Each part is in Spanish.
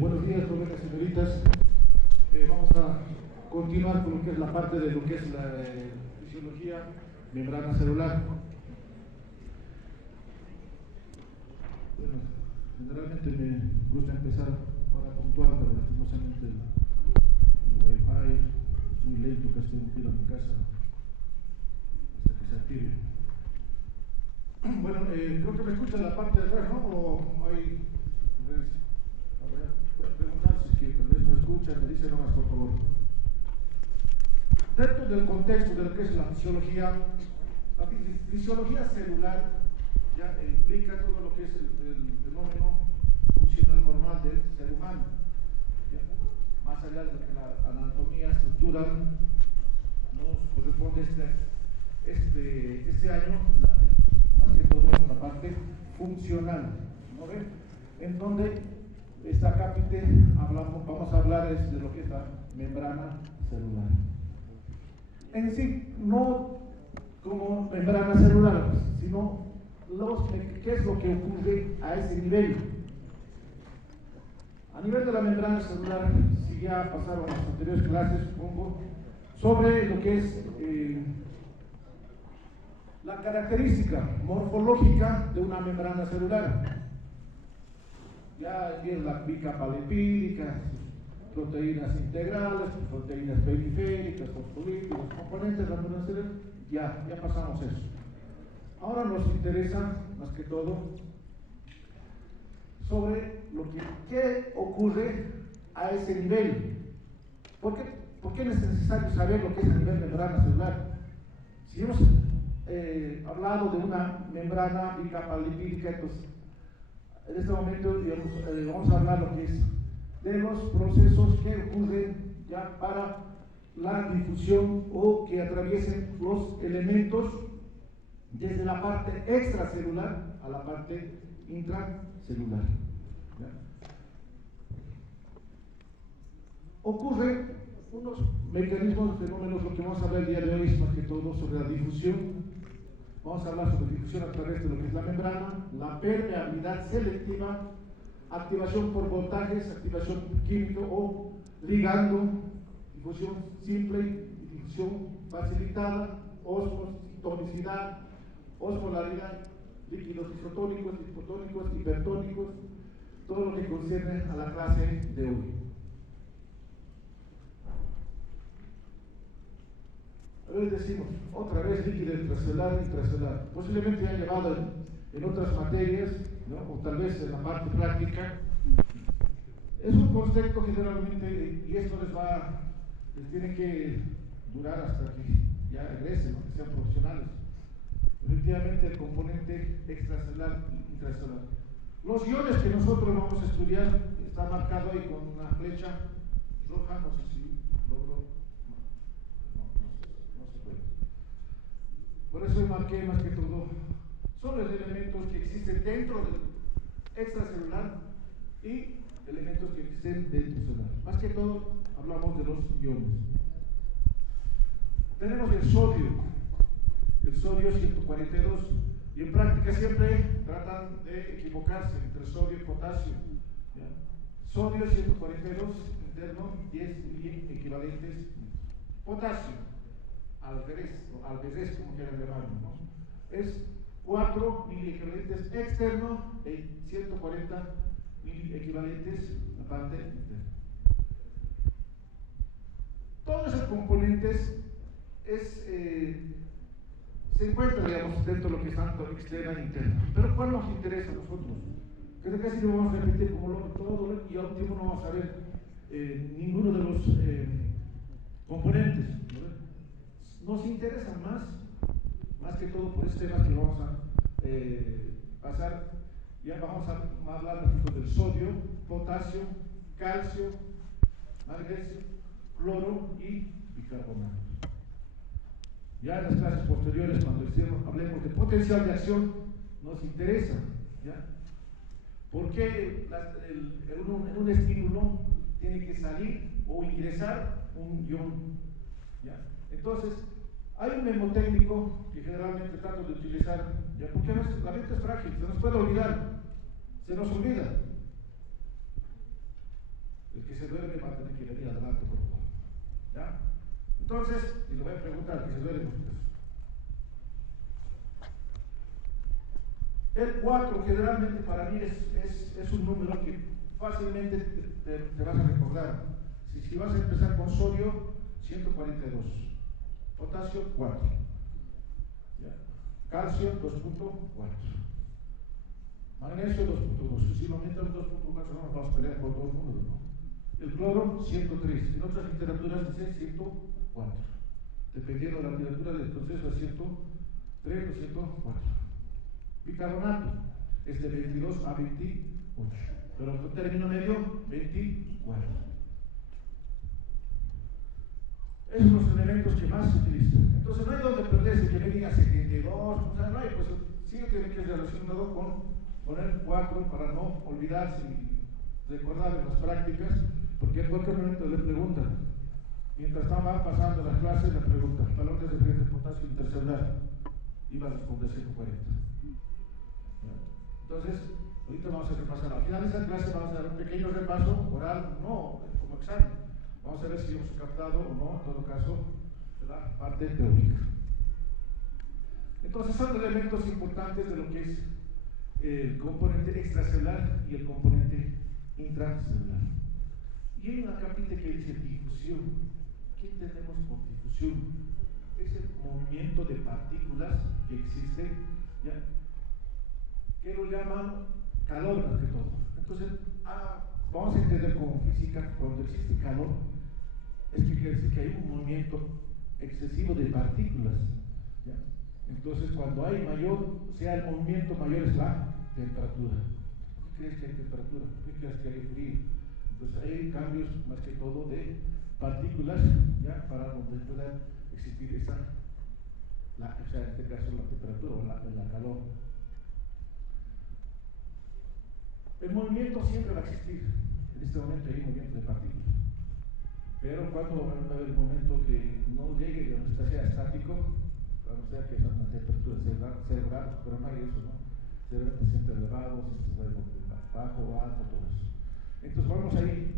Buenos días, jóvenes y señoritas. Vamos a continuar con lo que es la parte de lo que es la fisiología membrana celular. Bueno, generalmente me gusta empezar hora puntual, pero lastimosamente el Wi-Fi es muy lento, casi tengo que ir a mi casa hasta que se active. Bueno, creo que me escuchan la parte de atrás, ¿no? ¿O hay diferencia? A ver, voy a preguntar si es que tal vez no escuchan, me dicen nomás, por favor. Dentro del contexto de lo que es la fisiología celular ya implica todo lo que es el fenómeno funcional normal del ser humano. ¿Ya? Más allá de lo que la anatomía estructural nos corresponde este año, más que todo la parte funcional, ¿no ven? En donde esta cápite vamos a hablar de lo que es la membrana celular. En sí, no como membrana celular, sino qué es lo que ocurre a ese nivel. A nivel de la membrana celular, si ya pasaron las anteriores clases, supongo, sobre lo que es la característica morfológica de una membrana celular. Ya es la bicapa lipídica, proteínas integrales, proteínas periféricas, fosfolípidos, componentes de la membrana celular, ya pasamos eso. Ahora nos interesa, más que todo, sobre qué ocurre a ese nivel. ¿Por qué es necesario saber lo que es a nivel membrana celular? Si hemos hablado de una membrana bicapa lipídica, entonces en este momento vamos a hablar lo que es de los procesos que ocurren ya para la difusión o que atraviesen los elementos desde la parte extracelular a la parte intracelular. ¿Ya? Ocurren unos mecanismos, fenómenos, lo que vamos a hablar el día de hoy es más que todo sobre la difusión. Vamos a hablar sobre difusión a través de lo que es la membrana, la permeabilidad selectiva, activación por voltajes, activación química o ligando, difusión simple, difusión facilitada, osmotonicidad, osmolaridad, líquidos isotónicos, hipotónicos, hipertónicos, todo lo que concierne a la clase de hoy. A ver, decimos, otra vez líquido intracelular, intracelular. Posiblemente ya han llevado en otras materias, ¿no? O tal vez en la parte práctica. Es un concepto generalmente, y esto les tiene que durar hasta que ya egresen, ¿no? Que sean profesionales. Efectivamente, el componente extracelular e intracelular. Los iones que nosotros vamos a estudiar está marcado ahí con una flecha roja, no sé si logro. Por eso marqué más que todo, son los elementos que existen dentro del extracelular y elementos que existen dentro celular. Más que todo, hablamos de los iones. Tenemos el sodio 142, y en práctica siempre tratan de equivocarse entre sodio y potasio. ¿Ya? Sodio 142 interno, 10 equivalentes. Potasio, alberes, como quieran llamarlo, ¿no? Es 4 miliequivalentes externo de 140 miliequivalentes la parte interna. Todos esos componentes se encuentran, digamos, dentro de lo que es tanto externa e interna. Pero ¿cuál nos interesa a nosotros? Que casi lo vamos a repetir como todo, y al último no vamos a ver ninguno de los componentes, ¿no? Nos interesa más que todo por este tema que vamos a pasar, Ya vamos a hablar un poquito del sodio, potasio, calcio, magnesio, cloro y bicarbonato. Ya en las clases posteriores, cuando hablemos de potencial de acción, nos interesa, ¿ya? ¿Por qué en un estímulo tiene que salir o ingresar un ion? ¿Ya? Entonces, hay un mnemotécnico que generalmente trato de utilizar, ¿ya? Porque a veces la mente es frágil, se nos puede olvidar, se nos olvida. El que se duerme va a tener que venir adelante, por favor. ¿Ya? Entonces, y le voy a preguntar, que se duerme ustedes. El 4 generalmente para mí es un número que fácilmente te vas a recordar. Si vas a empezar con sodio, 142. Potasio, 4. ¿Ya? Calcio, 2.4. Magnesio, 2.2. Si lo aumentamos 2.4, no nos vamos a pelear por dos números, ¿no? El cloro, 103. En otras literaturas dice 104. Dependiendo de la literatura del proceso, es 103 o 104. Bicarbonato es de 22 a 28. Pero el término medio, 24. Esos son los elementos que más se utilizan. Entonces no hay donde perderse, que me diga 72, o sea, no hay, pues sí tiene que relacionado con poner 4 para no olvidarse y recordar en las prácticas, porque en cualquier momento le preguntan, mientras van pasando las clases, le preguntan, valor de referencia de potasio intercelular, y va a responder 140. Entonces, ahorita vamos a repasar. Al final de esta clase vamos a dar un pequeño repaso oral, no como examen. Vamos a ver si hemos captado o no, en todo caso, la parte teórica. Entonces, son elementos importantes de lo que es el componente extracelular y el componente intracelular. Y hay una capita que dice difusión. ¿Qué entendemos por difusión? Es el movimiento de partículas que existe, ¿ya? Que lo llaman calor más que todo. Entonces, vamos a entender como física, cuando existe calor, es que quiere decir que hay un movimiento excesivo de partículas, ¿ya? Entonces, cuando hay mayor, sea el movimiento mayor es la temperatura. ¿Por qué crees que hay temperatura? ¿Por qué crees que hay frío? Entonces, hay cambios más que todo de partículas, ¿ya? Para donde pueda existir esa, o sea, en este caso la temperatura o la calor. El movimiento siempre va a existir. En este momento hay movimiento de partículas. Pero cuando va a haber un momento que no llegue, digamos, sea estático, cuando sea que sea una temperatura 0 grados, pero no hay eso, ¿no? Se siente elevado, se siente bajo, alto, todo eso. Entonces vamos a ir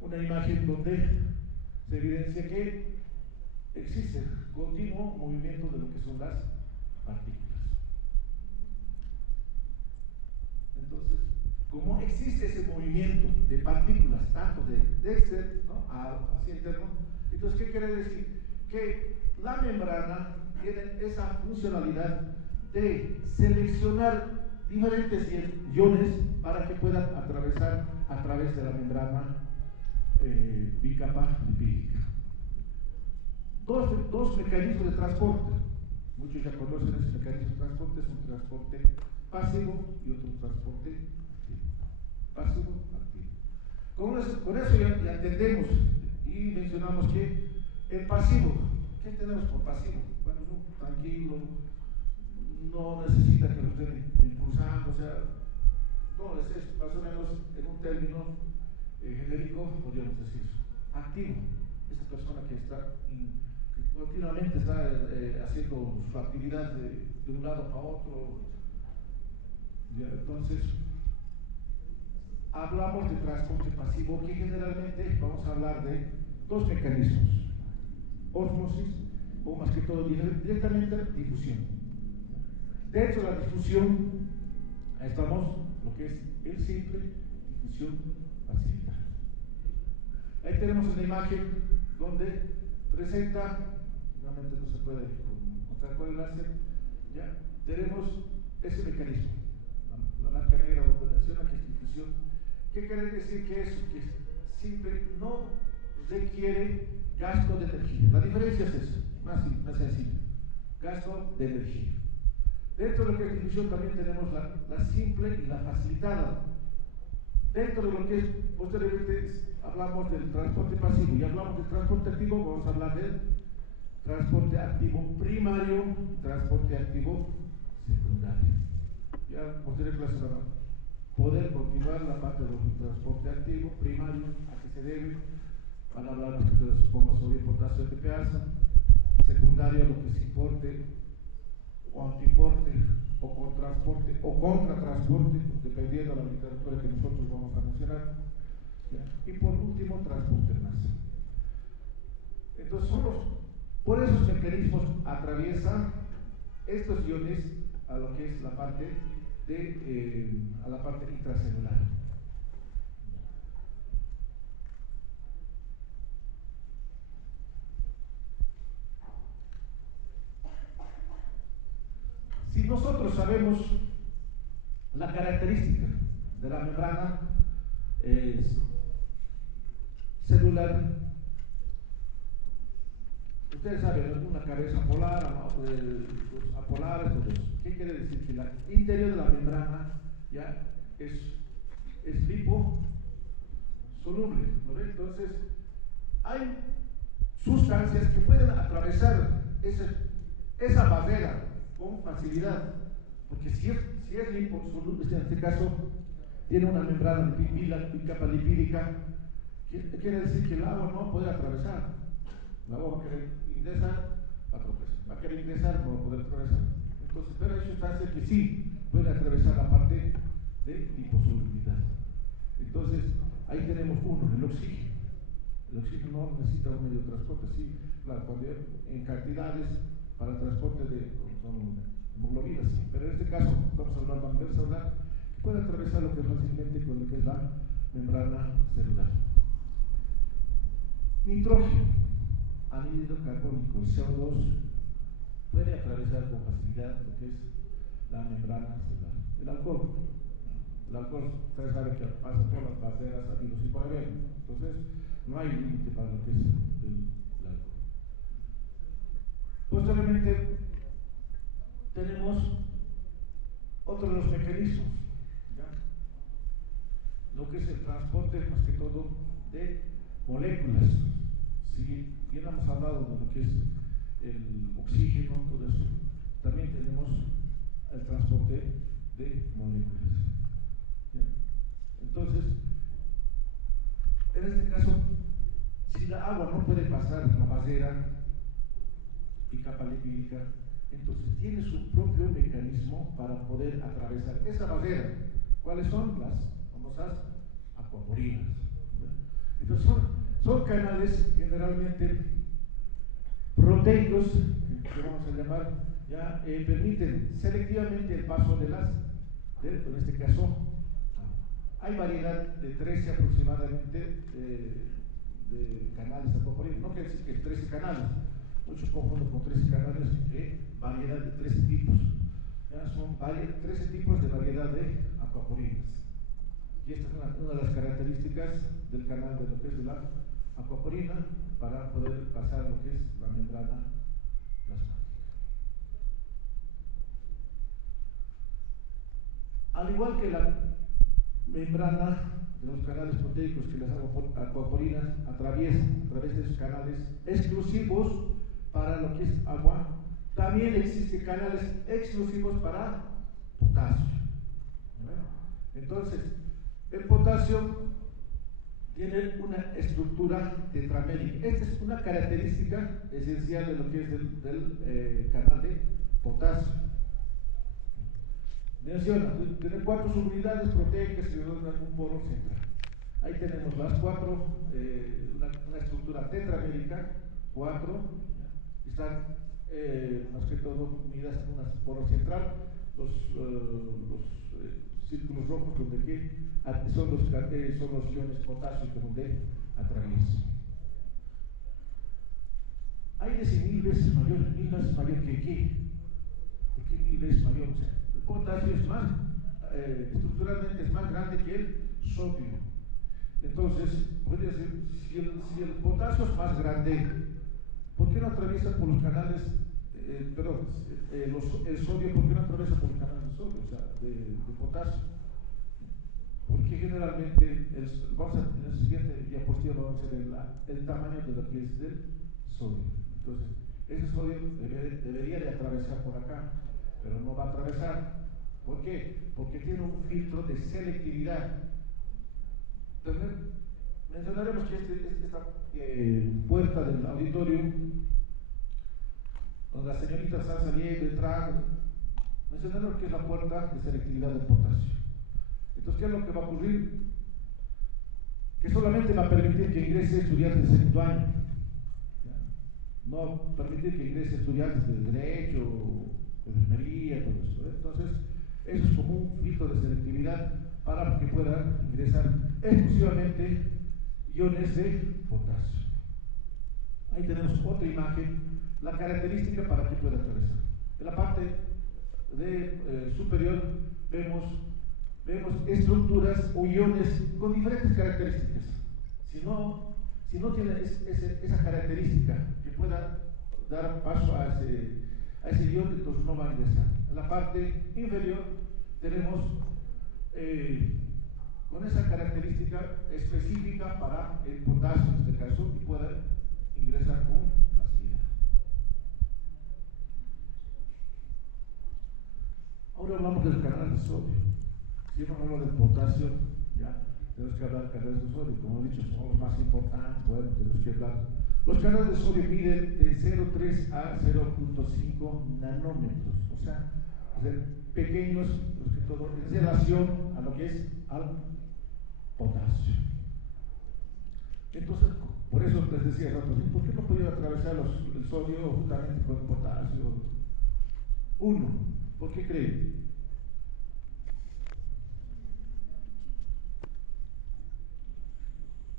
una imagen donde se evidencia que existe continuo movimiento de lo que son las partículas. Entonces, como existe ese movimiento de partículas, tanto de externo, ¿no?, hacia interno, entonces, ¿qué quiere decir? Que la membrana tiene esa funcionalidad de seleccionar diferentes iones para que puedan atravesar a través de la membrana bicapa lipídica. Dos mecanismos de transporte. Muchos ya conocen ese mecanismo de transporte, es un transporte pasivo y otro transporte activo. Pasivo, activo. Con eso ya entendemos y mencionamos que el pasivo, ¿qué entendemos por pasivo? Bueno, tranquilo, no necesita que lo estén impulsando, o sea, no, es más o menos en un término genérico, podríamos decir. Activo, esa persona que continuamente está haciendo su actividad de un lado para otro. ¿Ya? Entonces, hablamos de transporte pasivo, que generalmente vamos a hablar de dos mecanismos: ósmosis o, más que todo, directamente difusión. De hecho, la difusión, ahí estamos, lo que es el simple, difusión pasiva. Ahí tenemos una imagen donde presenta, realmente no se puede mostrar con el láser, ya tenemos ese mecanismo, la marca negra donde menciona que es difusión. ¿Qué quiere decir que eso? Que simple no requiere gasto de energía. La diferencia es eso, más sencillo: gasto de energía. Dentro de lo que es difusión también tenemos la simple y la facilitada. Dentro de lo que es, posteriormente hablamos del transporte pasivo y hablamos del transporte activo, vamos a hablar del transporte activo primario, transporte activo secundario. Ya posterior clase van a poder continuar la parte del transporte activo primario, a qué se debe, van a hablar respecto de las bombas sodio, potasio, TPASA, secundario, lo que es importe o antiporte o contratransporte o contratransporte, dependiendo de la literatura que nosotros vamos a mencionar. ¿Ya? Y por último, transporte en masa. Entonces, por esos mecanismos atraviesan estos iones a lo que es la parte a la parte intracelular. Si nosotros sabemos la característica de la membrana celular, ustedes saben, una cabeza polar, los apolares, todo eso. ¿Qué quiere decir? Que el interior de la membrana ya es liposoluble, ¿no ven? Entonces, hay sustancias que pueden atravesar esa barrera con facilidad, porque si es liposoluble, en este caso tiene una membrana bicapa lipídica, quiere decir que el agua no puede atravesar. El agua va a querer ingresar, va a tropezar, va a querer ingresar, no va a poder atravesar. Entonces, pero hay sustancias que sí pueden atravesar la parte de liposolubilidad. Entonces, ahí tenemos uno, el oxígeno. El oxígeno no necesita un medio de transporte, sí, claro, cuando en cantidades para el transporte de hemoglobinas, sí, pero en este caso estamos hablando a nivel celular, que puede atravesar lo que es fácilmente con lo que es la membrana celular. Nitrógeno, anhídrido carbónico, CO2, puede atravesar con facilidad lo que es la membrana celular. El alcohol, ustedes saben que pasa por las barreras habidos y por haber, entonces no hay límite para lo que es el alcohol. Posteriormente tenemos otro de los mecanismos, ¿ya? Lo que es el transporte más que todo de moléculas. Si bien hemos hablado de lo que es el oxígeno, todo eso, también tenemos el transporte de moléculas. ¿Ya? Entonces, en este caso, si la agua no puede pasar la barrera y capa lipídica, entonces tiene su propio mecanismo para poder atravesar esa barrera. ¿Cuáles son? Las famosas acuaporinas. Entonces son canales generalmente proteicos, que vamos a llamar, ya permiten selectivamente el paso en este caso, hay variedad de 13 aproximadamente de canales acuaporinos. No quiere decir que 13 canales, muchos confunden con 13 canales, variedad de 13 tipos. Ya son 13 tipos de variedad de acuaporinas. Y esta es una de las características del canal de lo que es la acuaporina para poder pasar lo que es la membrana plasmática. Al igual que la membrana de los canales proteicos que las acuaporinas atraviesan a través de esos canales exclusivos para lo que es agua, también existen canales exclusivos para potasio. Entonces, el potasio tiene una estructura tetramérica. Esta es una característica esencial de lo que es del canal de potasio. Menciona, tiene 4 subunidades proteicas y un poro central. Ahí tenemos las 4, una estructura tetramérica, 4, están más que todo unidas en un poro central, los círculos rojos donde son los iones potássicos donde atraviesan. Hay de 100.000 veces mayor, 1000 veces mayor que ¿qué? ¿Por qué 1000 veces mayor? O sea, el potasio es más, estructuralmente es más grande que el sodio. Entonces, podría decir, si el potasio es más grande, ¿por qué no atraviesa por los canales el sodio, ¿por qué no atraviesa por el canal de sodio, o sea, de potasio? Porque generalmente, en el siguiente diapositiva vamos a ver el tamaño de lo que es el sodio. Entonces, ese sodio debería de atravesar por acá, pero no va a atravesar. ¿Por qué? Porque tiene un filtro de selectividad. Entonces, mencionaremos que esta puerta del auditorio, donde las señoritas están saliendo, entrando, mencionaremos que es la puerta de selectividad del potasio. Entonces, ¿qué es lo que va a ocurrir? Que solamente va a permitir que ingrese estudiantes de segundo año. No permitir que ingrese estudiantes de Derecho, de Enfermería, todo eso. Entonces, eso es como un filtro de selectividad para que puedan ingresar exclusivamente iones de potasio. Ahí tenemos otra imagen, la característica para que pueda atravesar. En la parte superior vemos estructuras o iones con diferentes características. Si no tiene esa característica que pueda dar paso a ese ion, entonces no va a ingresar. En la parte inferior tenemos con esa característica específica para el potasio en este caso y pueda ingresar con facilidad. Ahora hablamos del canal de sodio. Si hemos hablado del potasio, ya tenemos que hablar de canales de sodio. Como he dicho, son los más importantes. Bueno, tenemos que hablar. Los canales de sodio miden de 0,3 a 0,5 nanómetros, o sea, pequeños, en relación a lo que es al potasio. Entonces, por eso les decía, ¿por qué no podía atravesar el sodio justamente con el potasio? Uno, ¿por qué creen?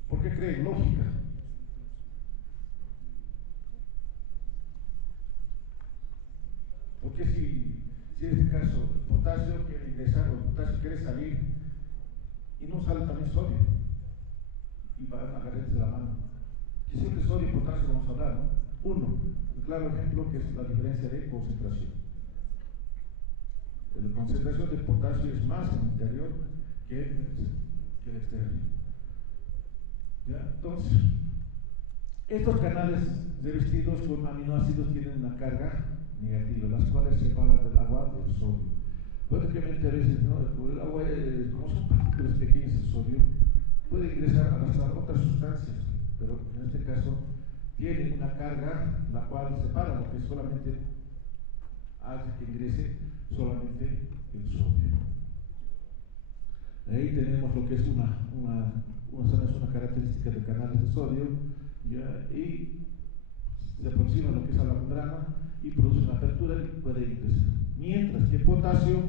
¿Por qué creen? Lógica. Porque si en este caso el potasio quiere ingresar o el potasio quiere salir y no sale también sodio y van a agarrarse de la mano. Que siempre sodio y potasio vamos a hablar, ¿no? Uno, un claro ejemplo que es la diferencia de concentración. La concentración de potasio es más en el interior que el exterior. ¿Ya? Entonces, estos canales revestidos con aminoácidos tienen una carga negativa, las cuales separan del agua del sodio. Prácticamente a veces, ¿no? El agua, como son partículas pequeñas de sodio, puede ingresar a las otras sustancias, pero en este caso tiene una carga la cual separa lo que solamente hace que ingrese solamente el sodio. Ahí tenemos lo que es una característica de canales de sodio, ¿ya? Y se aproxima a lo que es a la membrana y produce una apertura y puede ingresar. Mientras que potasio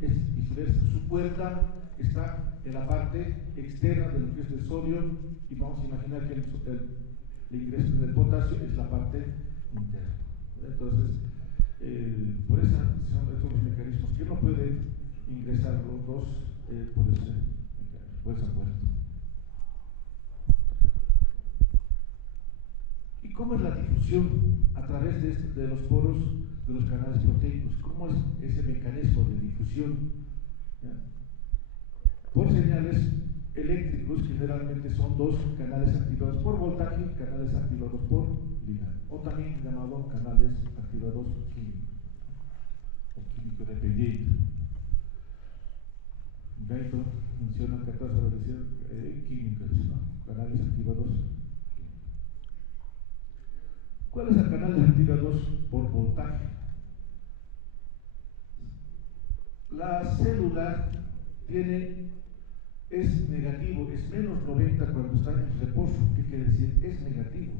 es viceversa, su puerta está en la parte externa de lo que es el sodio y vamos a imaginar que el ingreso del potasio es la parte interna. Entonces, por eso son estos los mecanismos que no pueden ingresar los dos por esa puerta. ¿Y cómo es la difusión a través de los poros de los canales proteicos? ¿Cómo es ese mecanismo de difusión? ¿Ya? Por señales eléctricos, que generalmente son dos canales activados por voltaje y canales activados por lineal, o también llamados canales activados químicos o químico dependiente. Gaito menciona que acá se va a decir químicos, ¿no? Canales activados químicos. ¿Cuáles son canales activados por voltaje? La célula es negativo, es menos 90 cuando está en reposo. ¿Qué quiere decir? Es negativo.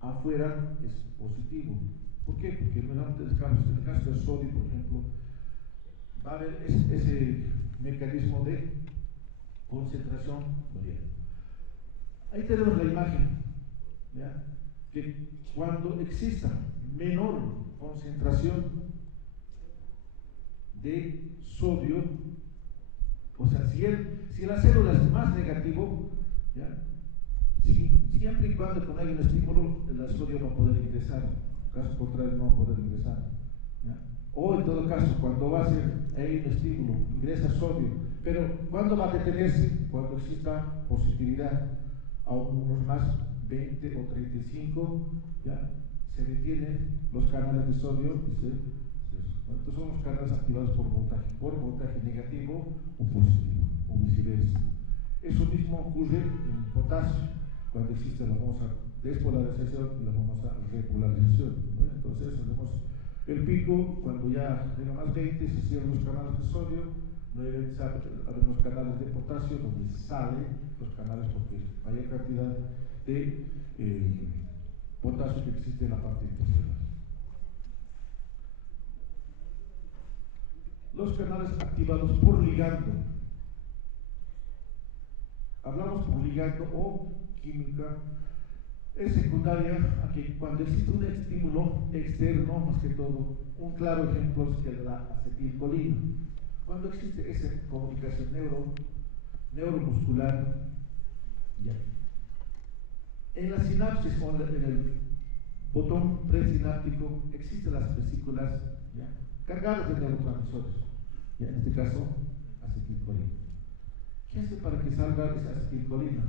Afuera es positivo. ¿Por qué? Porque en el caso del sodio, por ejemplo, va a haber ese mecanismo de concentración variable. Ahí tenemos la imagen, ¿ya? Que cuando exista menor concentración de sodio, o sea, si la célula es más negativo, ¿ya? Si siempre y cuando con hay un estímulo, el sodio va a poder ingresar, caso contrario no va a poder ingresar. ¿Ya? O en todo caso, cuando va a ser hay un estímulo, ingresa sodio, pero ¿cuándo va a detenerse? Cuando exista positividad, a unos más 20 o 35, ¿ya? Se detienen los canales de sodio y estos son los canales activados por voltaje negativo o positivo, o viceversa. Eso mismo ocurre en potasio, cuando existe la famosa despolarización y la famosa repolarización, ¿no? Entonces hacemos el pico, cuando ya llega más 20, se cierran los canales de sodio, abren los canales de potasio, donde salen los canales porque hay cantidad de potasio que existe en la parte intercelular. Los canales activados por ligando. Hablamos por ligando o química. Es secundaria a que cuando existe un estímulo externo, más que todo, un claro ejemplo es el de la acetilcolina. Cuando existe esa comunicación neuromuscular, ya. En la sinapsis o en el botón presináptico existen las vesículas, ¿ya?, cargadas de neurotransmisores, ¿ya? En este caso, acetilcolina. ¿Qué hace para que salga esa acetilcolina?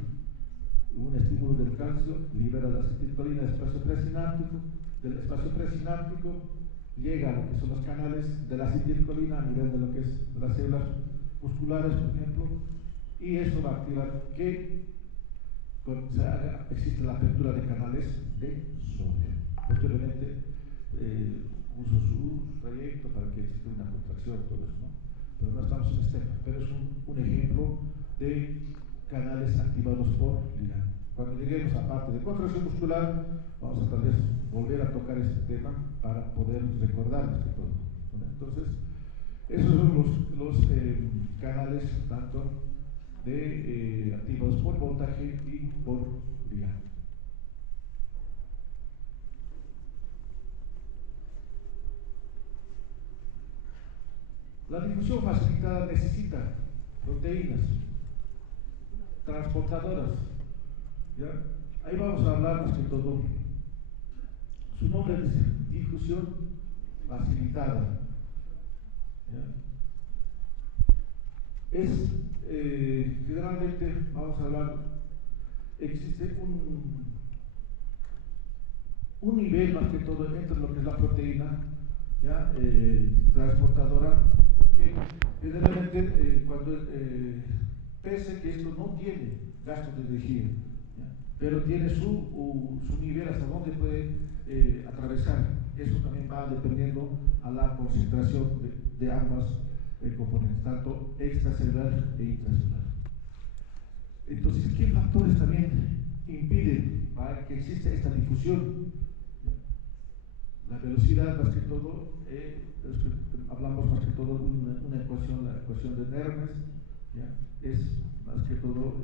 Un estímulo del calcio libera la acetilcolina del espacio presináptico, llega a lo que son los canales de la acetilcolina a nivel de lo que es las células musculares, por ejemplo, y eso va a activar que existe la apertura de canales de sodio. Posteriormente uso su trayecto para que exista una contracción, todo eso, ¿no? Pero no estamos en este tema, pero es un ejemplo de canales activados por ligando. Cuando lleguemos a parte de contracción muscular, vamos a tal vez volver a tocar este tema para poder recordar más que todo, ¿no? Entonces, esos son los canales tanto de activados por voltaje y por ligando. La difusión facilitada necesita proteínas transportadoras, ¿ya? Ahí vamos a hablar más que todo. Su nombre dice difusión facilitada, ¿ya? Es generalmente, vamos a hablar, existe un nivel más que todo entre lo que es la proteína, ¿ya? Transportadora, porque generalmente cuando pese que esto no tiene gasto de energía, ¿ya?, pero tiene su nivel hasta donde puede atravesar. Eso también va dependiendo a la concentración de ambas componentes, tanto extracelular e intracelular. Entonces, ¿qué factores también impiden para que exista esta difusión? La velocidad, más que todo, hablamos más que todo de una ecuación, la ecuación de Nernst, ¿ya? Es más que todo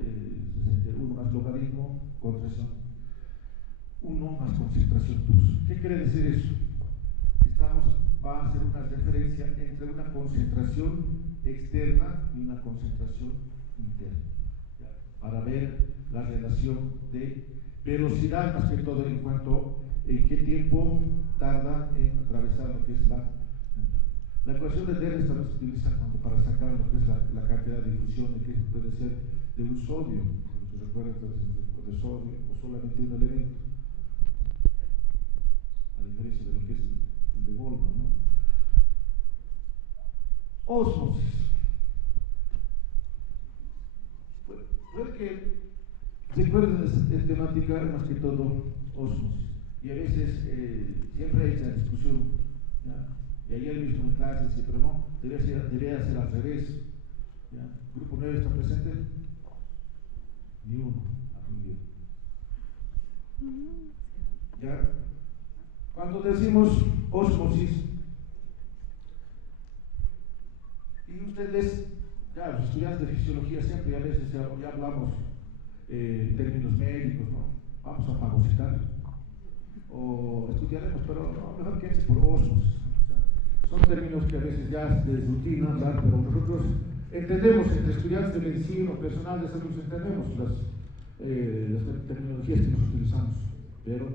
1 más logaritmo, contracción 1 más concentración 2. ¿Qué quiere decir eso? Va a hacer una referencia entre una concentración externa y una concentración interna, ¿ya?, para ver la relación de velocidad, más que todo en cuanto a qué tiempo tarda en atravesar lo que es la ecuación de Nernst. También se utiliza para sacar lo que es la cantidad de difusión de que puede ser de un sodio, si recuerdan, de sodio o solamente un elemento, a diferencia de lo que es el de Goldman, ¿no? Ósmosis. Puede que recuerden esta temática, más que todo ósmosis, y a veces siempre hay esa discusión, ¿ya? Y ayer mismo en clase dice, pero no, debería ser al revés, ¿ya? ¿Grupo 9 está presente? Ni uno. Muy bien. ¿Ya? Cuando decimos ósmosis, y ustedes, ya los estudiantes de fisiología siempre a veces ya hablamos en términos médicos, ¿no? Vamos a fagocitar o estudiaremos, pero no, mejor quédense por ósmosis. Son términos que a veces ya es de rutina hablar, pero nosotros entendemos, entre estudiantes de medicina o personal de salud, entendemos las terminologías que nos utilizamos, pero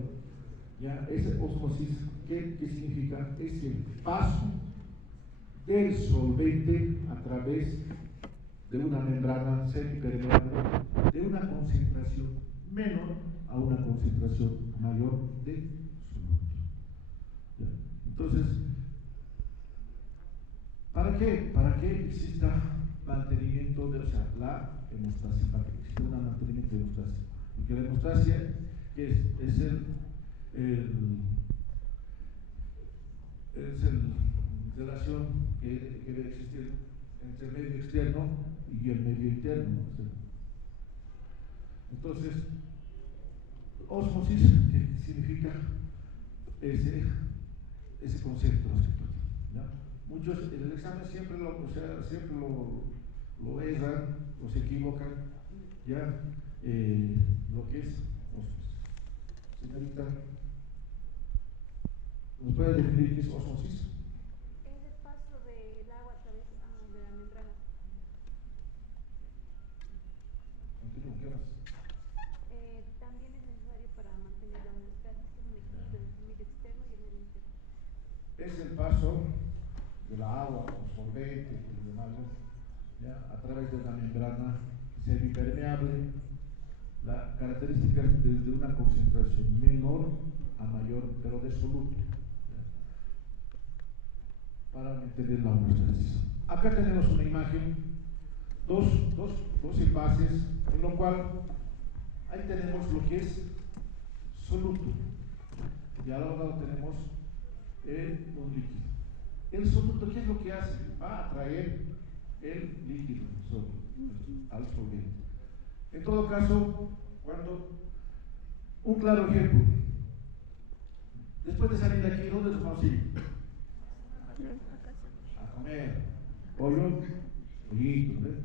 ya esa osmosis, ¿qué significa? Es el paso del solvente a través de una membrana semipermeable de una concentración menor a una concentración mayor de soluto. ¿Ya? Entonces, ¿para qué? Para que exista mantenimiento de, o sea, la hemostasia, para que exista un mantenimiento de hemostasia. Porque la hemostasia es relación que debe existir entre el medio externo y el medio interno. Entonces, osmosis, que significa ese concepto, ¿ya? Muchos en el examen siempre lo erran, o se equivocan, ya lo que es osmosis. Señorita, ¿nos puede definir qué es osmosis? Es el paso del agua a través de la membrana. Continúo, ¿qué más? También es necesario para mantener la homeostasis, un equilibrio entre el medio externo y el medio interno. Es el paso de la agua o solvente y demás, ¿ya? A través de una membrana semipermeable. La característica es desde una concentración menor a mayor, pero de soluto, ¿ya? Para mantener la homeostasis. Acá tenemos una imagen, dos envases, en lo cual ahí tenemos lo que es soluto, y al otro lado tenemos un líquido. El soluto, ¿qué es lo que hace? Va a atraer el líquido al solvente. En todo caso, cuando, un claro ejemplo, después de salir de aquí, ¿dónde nos vamos a ir? A comer pollo, pollito, ¿ves?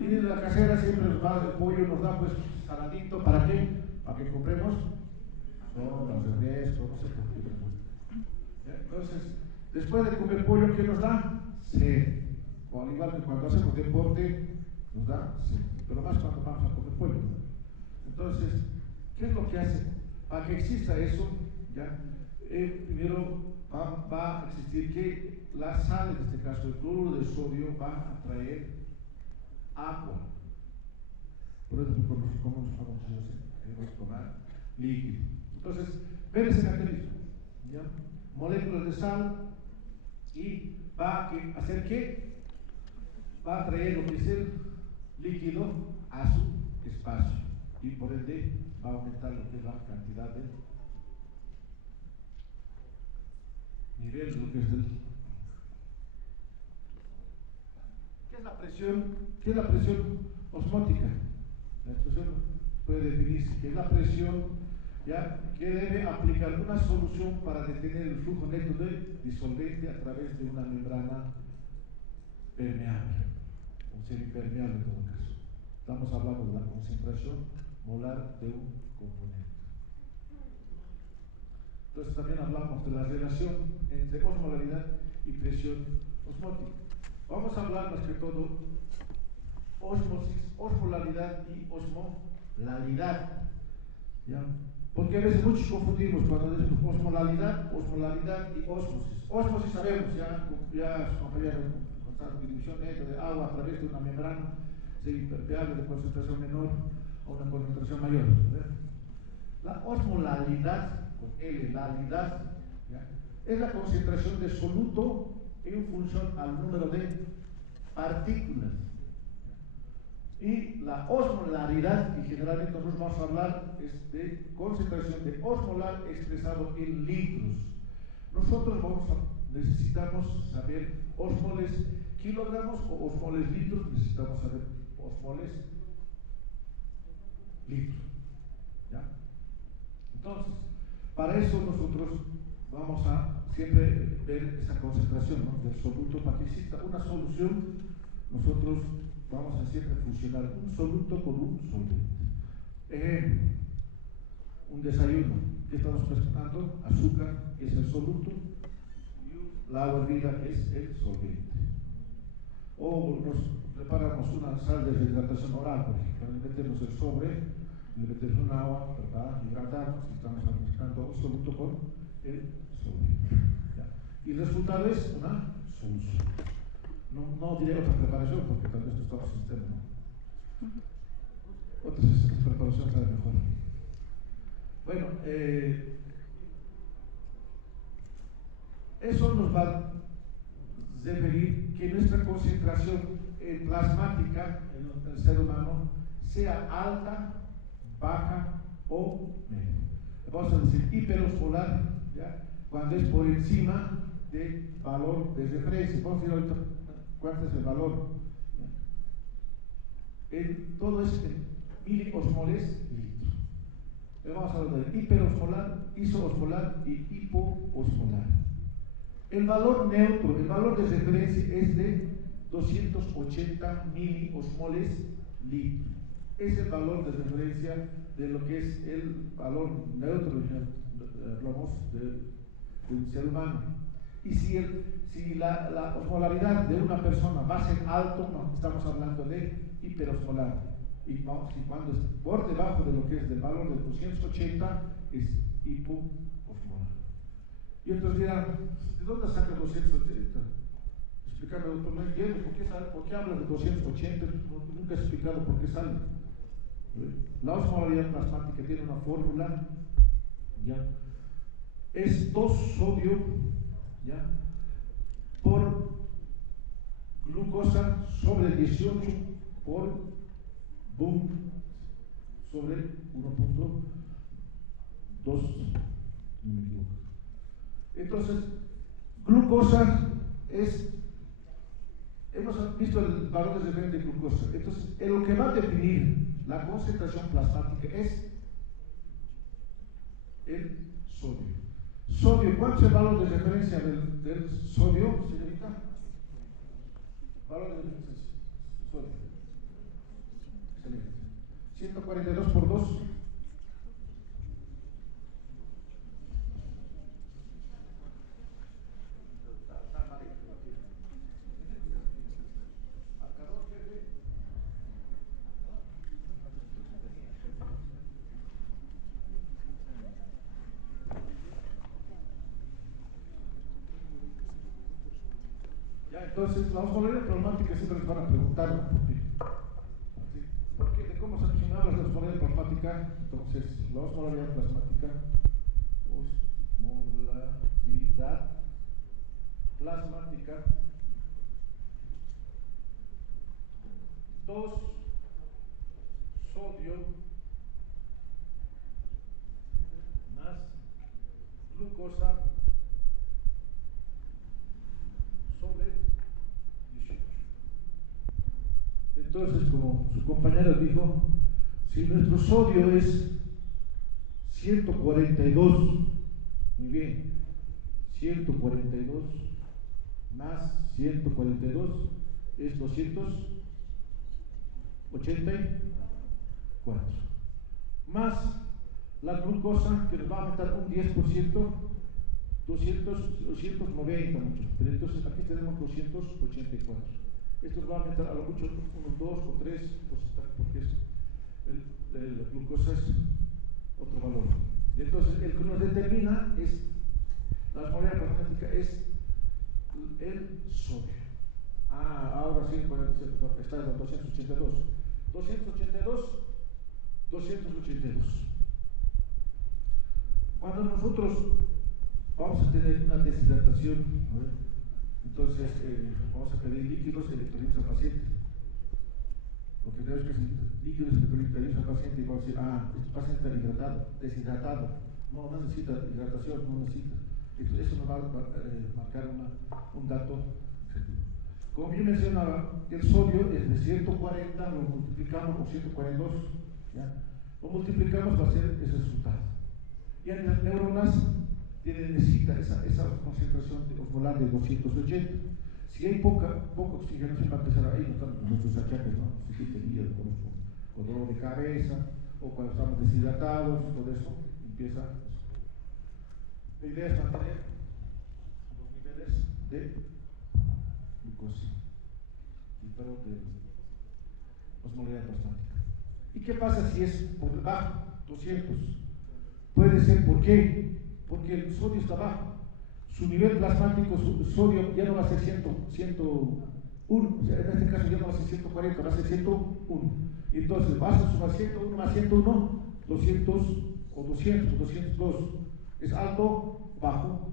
Y la casera siempre nos va, el pollo nos da pues saladito, ¿para qué? Para que compremos sopas, refrescos, no sé por qué. Entonces, después de comer pollo, ¿qué nos da? Sed. O al igual que cuando hacemos deporte, nos da sed. Pero más cuando vamos a comer pollo, ¿no? Entonces, ¿qué es lo que hace? Para que exista eso, ¿ya? Primero va a existir que la sal, en este caso el cloruro de sodio, va a atraer agua. Por eso como nos vamos queremos tomar líquido. Entonces, ver ese mecanismo, ¿ya? Moléculas de sal, y va a hacer que va a traer lo que es el líquido a su espacio, y por ende va a aumentar lo que es la cantidad de nivel de lo que es el. ¿Qué es la presión? ¿Qué es la presión osmótica? La expresión puede definirse que es la presión, ¿ya?, que debe aplicar una solución para detener el flujo neto de disolvente a través de una membrana permeable o semipermeable en todo caso. Estamos hablando de la concentración molar de un componente. Entonces también hablamos de la relación entre osmolaridad y presión osmótica. Vamos a hablar más que todo osmosis, osmolaridad y osmolalidad, ¿ya? Porque a veces muchos confundimos cuando decimos osmolaridad y osmosis. Osmosis sabemos, ya sus compañeros contaron que división neta de agua a través de una membrana semipermeable de concentración menor a una concentración mayor, ¿verdad? La osmolalidad, con L, lalidad, ¿ya?, es la concentración de soluto en función al número de partículas. Y la osmolaridad, y generalmente nosotros vamos a hablar, es de concentración de osmolar expresado en litros. Nosotros necesitamos saber osmoles kilogramos o osmoles litros, necesitamos saber osmoles litros, ¿ya? Entonces, para eso nosotros vamos a siempre ver esa concentración, ¿no?, del soluto. Para que exista una solución, nosotros vamos a siempre fusionar un soluto con un solvente. Ejemplo, un desayuno, que estamos presentando azúcar, que es el soluto, y la agua hervida, que es el solvente. O nos preparamos una sal de rehidratación oral, por ejemplo, metemos el sobre le metemos un agua, ¿verdad? Hidratarnos y estamos mezclando un soluto con el sodio. ¿Ya? Y el resultado es una solución. No diré otra preparación porque tal vez no estamos en sistema, ¿no? Otras preparaciones saben mejor. Bueno, eso nos va a referir que nuestra concentración plasmática en el ser humano sea alta, baja o media. Vamos a decir hiperosmolar, ¿ya? Cuando es por encima del valor de referencia. Vamos a decir ahorita cuánto es el valor. Todo es en miliosmoles litro. Vamos a hablar de hiperosmolar, isoosmolar y hipoosmolar. El valor neutro, el valor de referencia es de 280 miliosmoles litro. Es el valor de referencia de lo que es el valor neutro, hablamos de un ser humano. Y si la osmolaridad de una persona va a ser alto, no, estamos hablando de hiperosmolar. Y cuando es por debajo de lo que es del valor de 280, es hipoosmolar. Y otros dirán, ¿de dónde saca 280? Explicando, doctor, no entiendo, ¿por qué hablas de 280? Nunca he explicado por qué sale. La osmolaridad plasmática tiene una fórmula, ¿ya? Es 2 sodio, ¿ya? Por glucosa sobre 18 por boom sobre 1.2, no me equivoco. Entonces, glucosa hemos visto el valor de referencia de glucosa. Entonces, lo que va a definir la concentración plasmática es el sodio. Sodio, ¿cuánto es el valor de referencia del sodio, señorita? Valor de referencia, sodio. Excelente. 142 por 2. Entonces, la osmolaridad plasmática siempre les van a preguntar, ¿no? ¿Por qué? ¿De cómo se accionaba la osmolaridad plasmática? Entonces, la osmolaridad plasmática, osmolaridad plasmática, 2 sodio más glucosa sobre 18. Entonces, como su compañero dijo, si nuestro sodio es 142, muy bien, 142 más 142 es 284, más la glucosa que nos va a aumentar un 10%, 290 mucho, pero entonces aquí tenemos 284. Esto va a aumentar a lo mucho unos 2 o 3 porque la glucosa es otro valor. Y entonces el que nos determina es la osmolaridad plasmática es el sodio. Ahora sí, está en 282. 282. Cuando nosotros vamos a tener una deshidratación, ¿no? Entonces vamos a pedir líquidos electrolitos al paciente. Porque tenemos que líquidos electrolitos al paciente y vamos a decir, este paciente está hidratado, deshidratado. No necesita hidratación, no necesita. Eso nos va a marcar un dato objetivo. Como yo mencionaba, el sodio es de 140, lo multiplicamos por 142, ¿ya? Lo multiplicamos, va a ser ese resultado. Y en las neuronas necesita esa concentración osmolar de 280. Si hay poca oxigenación, va a empezar ahí, no están nuestros achaques, ¿no? Si tenía con dolor de cabeza, o cuando estamos deshidratados, todo eso empieza. La idea es mantener los niveles de glucosa y de osmolaridad plasmática. ¿Y qué pasa si es por debajo, 200? Puede ser, ¿por qué? Porque el sodio está bajo. Su nivel plasmático, su sodio ya no va a ser 101, o sea, en este caso ya no va a ser 140, va a ser 101. Y entonces vas a sumar 101 más 101, 200 o 200 o 202. Es alto, bajo,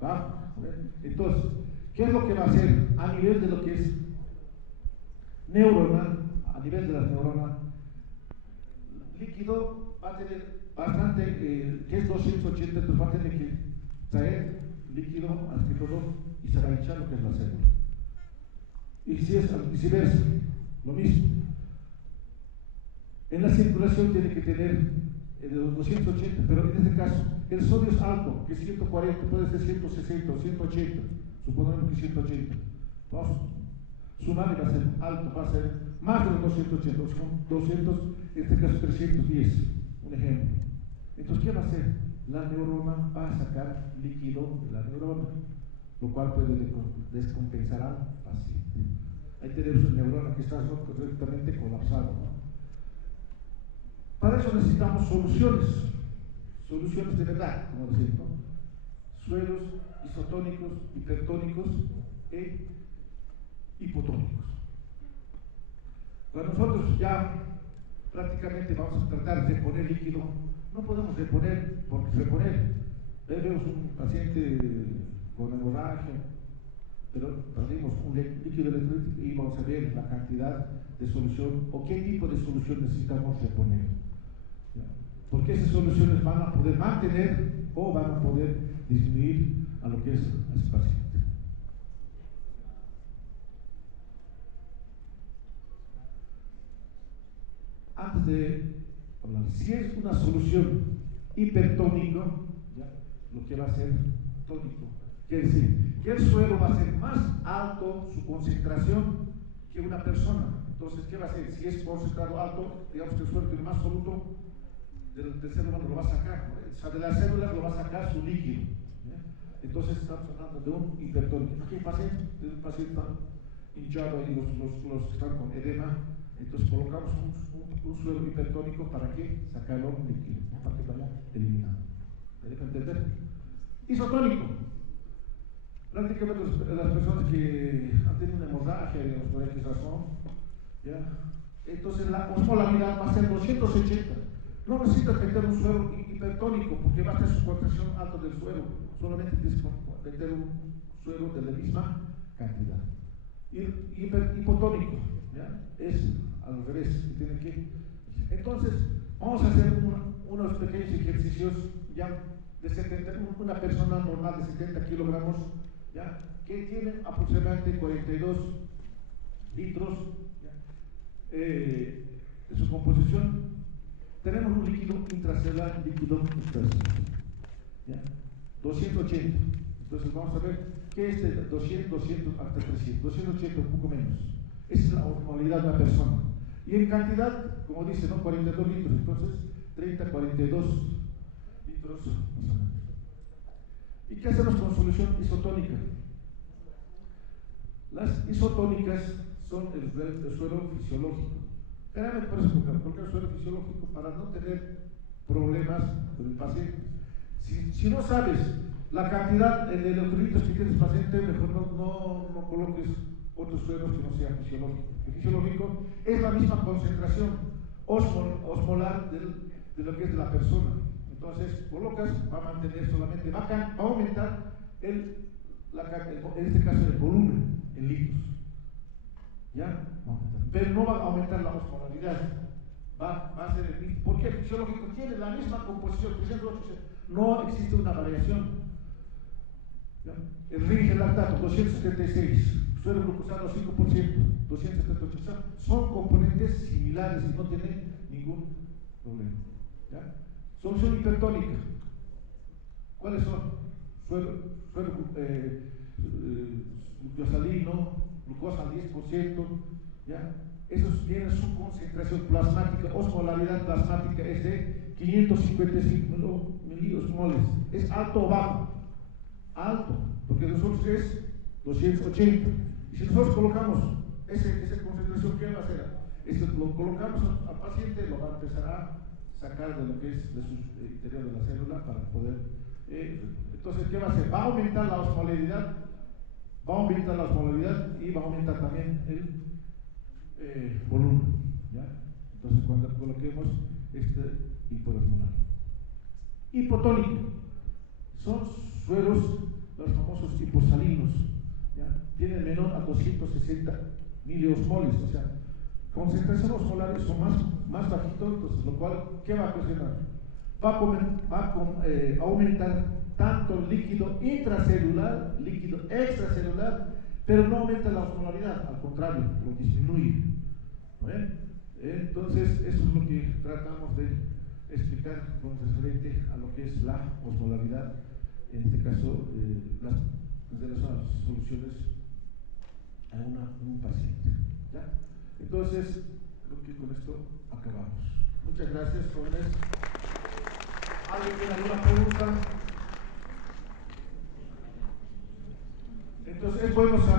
bajo. Entonces, ¿qué es lo que va a hacer a nivel de lo que es neurona, a nivel de las neuronas? Líquido va a tener bastante, que es 280, entonces va a tener que traer líquido más que todo y se va a hinchar lo que es la célula. Y si es viceversa, lo mismo. En la circulación tiene que tener de los 280, pero en este caso el sodio es alto, que es 140, puede ser 160 o 180, suponemos que 180. Vamos a sumar y va a ser alto, va a ser más de los 280, son 200, en este caso 310, un ejemplo. Entonces, ¿qué va a hacer? La neurona va a sacar líquido de la neurona, lo cual puede descompensar al paciente. Ahí tenemos una neurona que está correctamente colapsada, ¿no? Para eso necesitamos soluciones de verdad, como decir, ¿no? Suelos isotónicos, hipertónicos e hipotónicos. Cuando nosotros ya prácticamente vamos a tratar de reponer líquido, no podemos reponer, porque reponer, vemos un paciente con hemorragia, pero perdimos un líquido electrolítico y vamos a ver la cantidad de solución o qué tipo de solución necesitamos reponer. Porque esas soluciones van a poder mantener o van a poder disminuir a lo que es ese paciente. Antes de hablar, si es una solución hipertónico, ¿ya? Lo que va a ser tónico, quiere decir que el suero va a ser más alto su concentración que una persona. Entonces, ¿qué va a hacer? Si es concentrado alto, digamos que el suero tiene más soluto del ser humano, lo va a sacar, ¿no? O sea, de las células lo va a sacar su líquido, ¿ya? Entonces estamos hablando de un hipertónico. Aquí hay un paciente hinchado ahí, los que están con edema. Entonces colocamos un suero hipertónico para que sacarlo líquido, ¿no? Para que vaya eliminado. ¿Me deja entender? Isotónico. Prácticamente las personas que han tenido una hemorragia, digamos, por X razón, ¿ya? Entonces la osmolaridad va a ser 280. No necesitas meter un suero hipertónico porque va a ser su concentración alta del suero. Solamente tienes que meter un suero de la misma cantidad. Hipotónico, ¿ya? Es al revés, que tiene que. Entonces, vamos a hacer unos pequeños ejercicios ya de 70, una persona normal de 70 kilogramos, ¿ya? Que tiene aproximadamente 42 litros, ¿ya? De su composición. Tenemos un líquido intracelular, ¿ya? 280. Entonces, vamos a ver qué es de 200 hasta 300, 280, un poco menos. Esa es la osmolaridad de la persona. Y en cantidad, como dice, ¿no? 42 litros, entonces 30, 42 litros más o menos. ¿Y qué hacemos con solución isotónica? Las isotónicas son el suero fisiológico. Generalmente por eso, porque el suero fisiológico, para no tener problemas con el paciente. Si no sabes la cantidad de electrolitos que tiene el paciente, mejor no coloques otros sueros que no sean fisiológicos. El fisiológico es la misma concentración osmolar de lo que es de la persona. Entonces, colocas, va a mantener solamente, va a aumentar en este caso el volumen en litros. ¿Ya? Pero no va a aumentar la osmolaridad. Va a ser el mismo. Porque el fisiológico tiene la misma composición, 308, no existe una variación. ¿Ya? El ring lactato, 276. Suero glucosano 5%, 278, son componentes similares y no tienen ningún problema. ¿Ya? Solución hipertónica. ¿Cuáles son? Suero glucosalino, glucosa al 10%, ¿ya? Esos tienen su concentración plasmática, osmolaridad plasmática es de 555 miliosmoles. ¿Es alto o bajo? Alto, porque nosotros es 280. Y si nosotros colocamos esa concentración, ¿qué va a hacer? Eso lo colocamos al paciente, lo va a empezar a sacar de lo que es de su interior de la célula para poder. Entonces, ¿qué va a hacer? Va a aumentar la osmolaridad, y va a aumentar también el volumen. ¿Ya? Entonces, cuando coloquemos este hipoosmolar. Hipotónico. Son sueros, los famosos hiposalinos. ¿Ya? Tienen menor a 260 miliosmoles, o sea, concentraciones osmolares son más bajitos, entonces lo cual, ¿qué va a ocasionar? Va a aumentar tanto el líquido intracelular, líquido extracelular, pero no aumenta la osmolaridad, al contrario, lo disminuye. Entonces, eso es lo que tratamos de explicar con referente a lo que es la osmolaridad, en este caso, las soluciones a un paciente. ¿Ya? Entonces, creo que con esto acabamos. Muchas gracias, jóvenes. ¿Alguien tiene alguna pregunta? Entonces, es bueno saber.